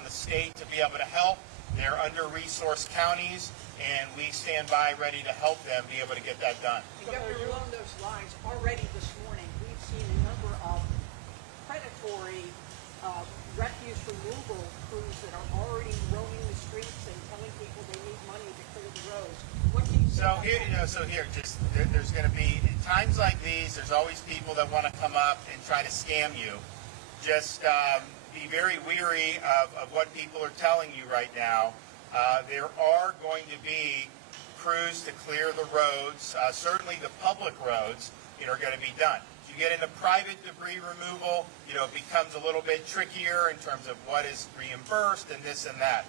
in the state to be able to help. They're under-resourced counties, and we stand by ready to help them be able to get that done. Governor, along those lines, already this morning we've seen a number of predatory refuse removal crews that are already roaming the streets and telling people they need money to clear the roads. What do you say about that? There's going to be times like these. There's always people that want to come up and try to scam you. Just be very weary of what people are telling you right now. There are going to be crews to clear the roads. Certainly the public roads, are going to be done. You get into private debris removal, it becomes a little bit trickier in terms of what is reimbursed and this and that.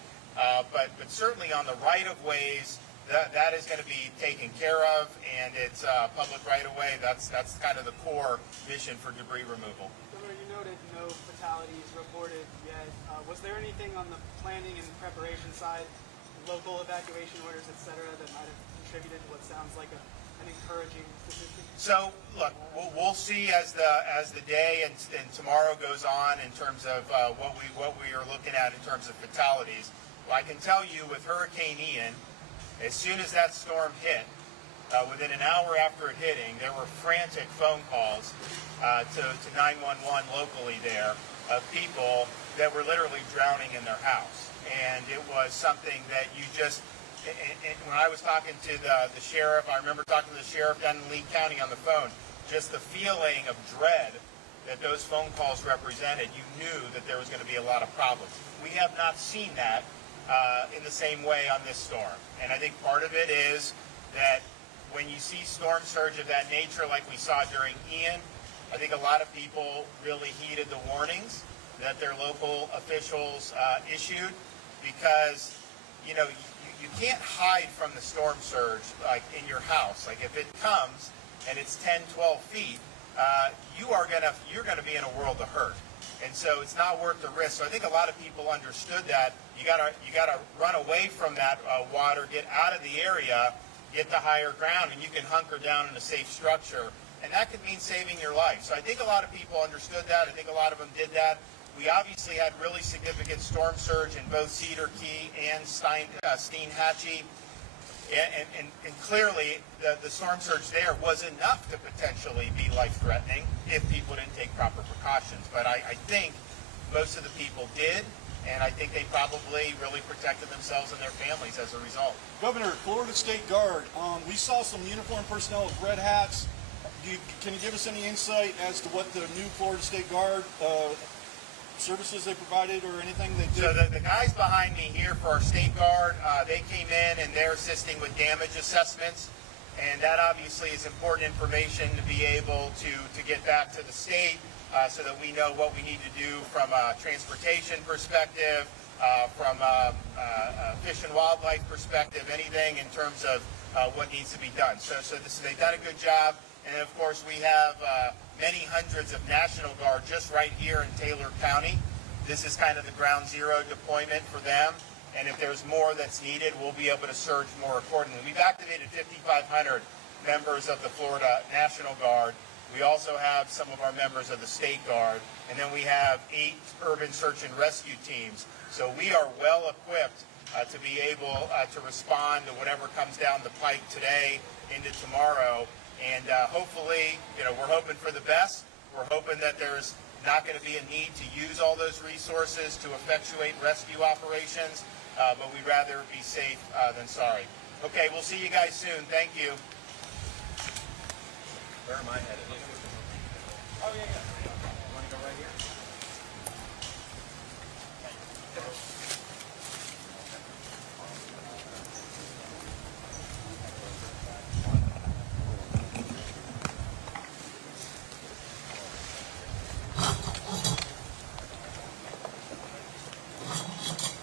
But certainly on the right-of-ways, that is going to be taken care of, and it's public right-of-way. That's kind of the core mission for debris removal. Governor, you noted no fatalities reported yet. Was there anything on the planning and preparation side, local evacuation orders, et cetera, that might have contributed to what sounds like an encouraging statistic? So, look, we'll see as the day and tomorrow goes on in terms of what we are looking at in terms of fatalities. Well, I can tell you with Hurricane Ian, as soon as that storm hit, within an hour after it hitting, there were frantic phone calls to 911 locally there of people that were literally drowning in their house. And it was something that you just, and when I was talking to the sheriff, I remember talking to the sheriff down in Lee County on the phone, just the feeling of dread that those phone calls represented, you knew that there was going to be a lot of problems. We have not seen that in the same way on this storm. And I think part of it is that when you see storm surge of that nature like we saw during Ian, I think a lot of people really heeded the warnings that their local officials issued, because you can't hide from the storm surge like in your house. Like if it comes and it's 10, 12 feet, you're gonna be in a world of hurt. And so it's not worth the risk. So I think a lot of people understood that you gotta run away from that water, get out of the area, get to higher ground, and you can hunker down in a safe structure. And that could mean saving your life. So I think a lot of people understood that. I think a lot of them did that. We obviously had really significant storm surge in both Cedar Key and Steinhatchee. And clearly the storm surge there was enough to potentially be life-threatening if people didn't take proper precautions. But I think most of the people did, and I think they probably really protected themselves and their families as a result. Governor, Florida State Guard, we saw some uniformed personnel with red hats. Can you give us any insight as to what the new Florida State Guard services they provided or anything they did? So the guys behind me here for our State Guard, they came in and they're assisting with damage assessments. And that obviously is important information to be able to get back to the state so that we know what we need to do from a transportation perspective, from a fish and wildlife perspective, anything in terms of what needs to be done. So they've done a good job. And of course we have many hundreds of National Guard just right here in Taylor County. This is kind of the ground zero deployment for them. And if there's more that's needed, we'll be able to surge more accordingly. We've activated 5,500 members of the Florida National Guard. We also have some of our members of the State Guard. And then we have 8 urban search and rescue teams. So we are well equipped to be able to respond to whatever comes down the pike today into tomorrow. And hopefully, we're hoping for the best. We're hoping that there's not going to be a need to use all those resources to effectuate rescue operations, but we'd rather be safe than sorry. Okay, we'll see you guys soon. Thank you. Where am I headed? Oh, yeah. You want to go right here?